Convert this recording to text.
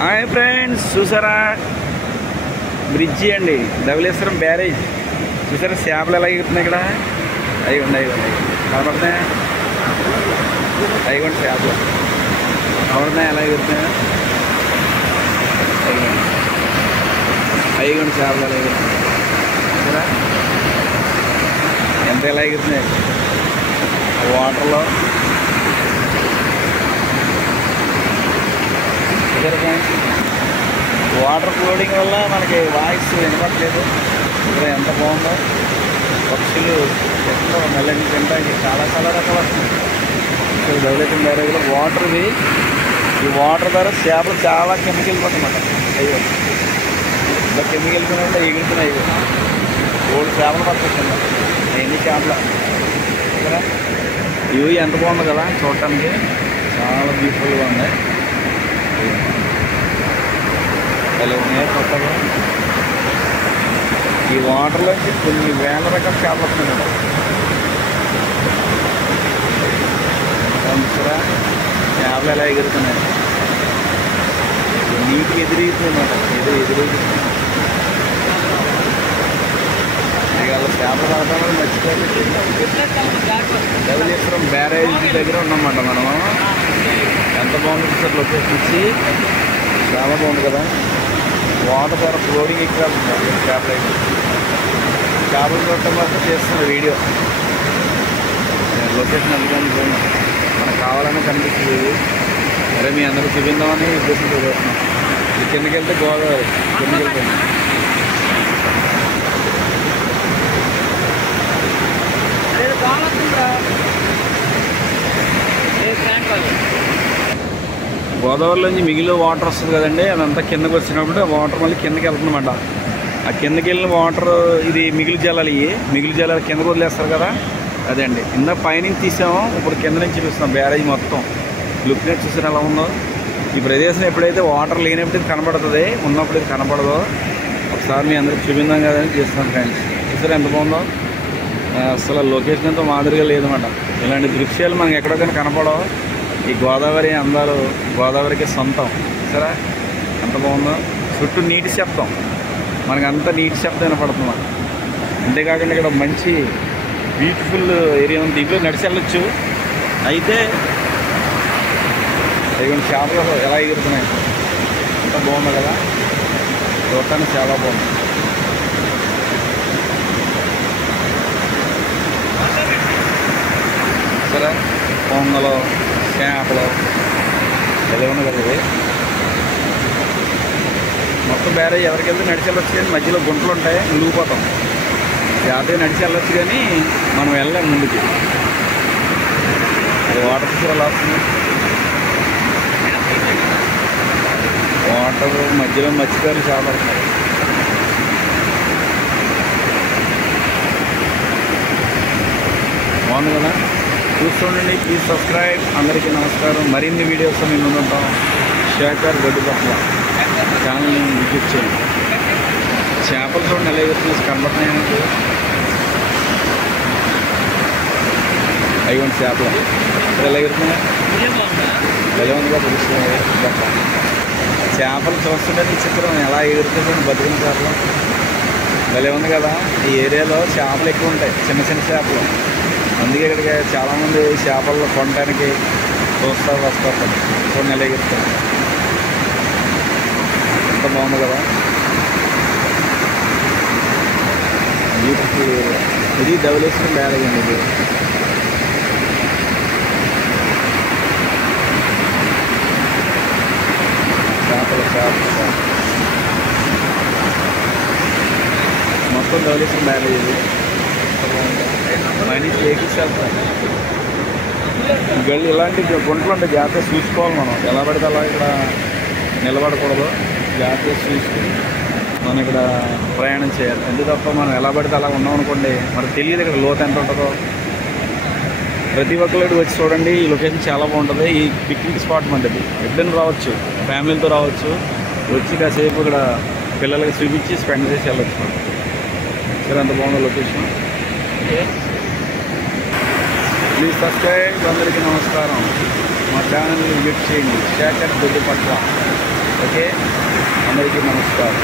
Hi friends, చూసారా bridge అండి, Dhavaleswaram barrage. చూసారా చేపలు ఎలా ఎగురుతున్నాయి ఇక్కడ. అయ్యండి కనబడుతున్నాయి, అయ్యండి చేపలు కనబడుతున్నాయి ఎలా ఎగురుతున్నాయి. అయ్యండి చేపలు ఎలా ఎగురుతున్నాయి చూసారా, ఎంత ఎలా ఎగురుతున్నాయి వాటర్లో. వాటర్ ఫ్లోడింగ్ వల్ల మనకి వాయిస్ వినపట్లేదు. ఇక్కడ ఎంత బాగుందో, పక్షులు ఎంతో మెల్లని తినడానికి చాలా రకాలు వస్తున్నాయి. ఇక్కడ ధవళేశ్వరం బ్యారేజ్లో వాటర్ ఇది. ఈ వాటర్ ద్వారా చేపలు చాలా కిందకి వెళ్ళిపోతున్నమాట. అయ్యో ఇలా కిందకి వెళ్ళిపోయినట్టు ఎగురుతున్నాయి. ఓల్డ్ చేపలు పట్టుకొచ్చింది ఎన్ని చేపలు ఇక్కడ. ఇవి ఎంత బాగుంది కదా చూడటానికి, చాలా బ్యూటిఫుల్గా ఉన్నాయి. ఎలా ఉన్నాయి కొత్తగా. ఈ వాటర్లోంచి కొన్ని వేల రకాల చేపలు వస్తున్నాయి కదా. చూసారా చేపలు ఎలా ఎగురుతున్నాయి, నీటికి ఎదురుగుతుందన్నమాట. ఎదురుగుతుంది చేపలు పడతామని మర్చిపోయి ధవళేశ్వరం బ్యారేజ్ దగ్గర ఉన్నామన్నమాట మనం. ఎంత బాగుంది సార్ లొకేషన్ ఇచ్చి, చాలా బాగుంది కదా. వాటర్ ద్వారా ఫ్లోడింగ్ ఎక్కువ వెళ్తుంది చేపలు చూడటం వరకు చేస్తున్న వీడియో. లొకేషన్ అందుకని మనకు కావాలని కనిపిస్తుంది. అరే మీ అందరూ చూపిందామని ఉద్దేశం చూస్తున్నాం. ఇది కిందకి వెళ్తే గోదావరి కిందకి వెళ్తుంది. గోదావరిలోంచి మిగిలిన వాటర్ వస్తుంది కదండి, అదంతా కిందకి వచ్చినప్పుడు వాటర్ మళ్ళీ కిందకి వెళ్తుందన్నమాట. ఆ కిందకి వెళ్ళిన వాటర్ ఇది మిగిలి జలాలు, మిగిలి జలాలు కిందకు వదిలేస్తారు కదా, అదే అండి. ఇందా పైనుంచి తీసాము, ఇప్పుడు కింద నుంచి చూస్తున్నాం బ్యారేజ్ మొత్తం. లుక్ నెట్ చూసిన ఎలా ఉందో. ఈ ప్రదేశం ఎప్పుడైతే వాటర్ లేనప్పుడు ఇది కనబడుతుంది, ఉన్నప్పుడు ఇది కనబడదు. ఒకసారి మీ అందరికి చూపిందాం కదా అని చేస్తున్నాం ఫ్రెండ్స్. చూసారా ఎంత బాగుందో. అసలు లొకేషన్ ఎంతో మాదిరిగా లేదన్నమాట. ఇలాంటి దృశ్యాలు మనకి ఎక్కడో కనపడవు. ఈ గోదావరి అందాలు గోదావరికి సొంతం. సరే ఎంత బాగుందో. చుట్టూ నీటి శబ్దం, మనకు అంతా నీటి శబ్దం వినపడుతుంది. అంతేకాకుండా ఇక్కడ మంచి బ్యూటిఫుల్ ఏరియా ఉంది. దీంట్లో నడిచి వెళ్ళొచ్చు. అయితే ఇవన్నీ చేపలు ఎలా ఎగురుతున్నాయి, ఎంత బాగుంది కదా. చూడటానికి చాలా బాగుంది. సరే పొంగలు చేపలు ఎలా ఉన్నాయి కదా. ఇది మొత్తం బ్యారేజ్ ఎవరికి వెళ్తే నడిచి వెళ్ళొచ్చు, కానీ మధ్యలో గుంటలు ఉంటాయి, మునిగిపోతాం. జాతీయ నడిచి వెళ్ళొచ్చు కానీ మనం వెళ్ళాం ముందుకి. అది వాటర్ చూసి అలా వస్తుంది. వాటర్ మధ్యలో మత్స్యకారులు చాలా పడుతున్నారు. బాగుంది కదా. చూస్తుండండి, ప్లీజ్ సబ్స్క్రైబ్. అందరికీ నమస్కారం. మరిన్ని వీడియోస్ మేము ముందుంటాం. శేఖర్ గడ్డుపట్ల ఛానల్ని విజిట్ చేయండి. చేపలు చూడండి ఎలా ఎగురుతున్నాయి, కనబడుతున్నాయి. అయ్యండి చేపలు ఎలా ఎగురుతున్నాయి, ఎలా ఉందిగా తెలుస్తుంది. చేపలు చూస్తుంటే చిత్రం ఎలా ఎగురుతుందని బతికిన చేపలు భలే ఉంది కదా. ఈ ఏరియాలో చేపలు ఎక్కువ ఉంటాయి, చిన్న చేపలు. అందుకే ఇక్కడికి చాలామంది చేపలు కొనడానికి వస్తారు. చూడండి ఎలా ఎగురుతారు, ఎంత బాగుంది కదా. Beautiful area. ఇది ధవళేశ్వరం బ్యారేజ్ అండి. ఇది చేపలు మొత్తం ధవళేశ్వరం బ్యారేజ్. ఇది మనీ వెహికల్స్ వెళ్తాయి. గళ్ళు ఇలాంటి గుంటలు అంటే జాగ్రత్తగా చూసుకోవాలి మనం. ఎలా పడితే అలా ఇక్కడ నిలబడకూడదు, జాగ్రత్తగా చూసుకుని మనం ఇక్కడ ప్రయాణం చేయాలి. ఎందుకు తప్ప మనం ఎలా పడితే అలా ఉన్నాం అనుకోండి, మనకు తెలియదు ఇక్కడ లోతు ఎంత ఉంటుందో. ప్రతి ఒక్కరికి వచ్చి చూడండి, ఈ లొకేషన్ చాలా బాగుంటుంది. ఈ పిక్నిక్ స్పాట్ మనది. ఎప్పుడైనా రావచ్చు, ఫ్యామిలీతో రావచ్చు. వచ్చి కాసేపు ఇక్కడ పిల్లలకి చూపించి స్పెండ్ చేసి వెళ్ళొచ్చు. సరే అంత బాగుంది లొకేషన్. Please subscribe. అందరికీ నమస్కారం. మా ఛానల్ని విజిట్ చేయండి. శేఖర్ గడ్డుపట్ల. ఓకే, అందరికీ నమస్కారం.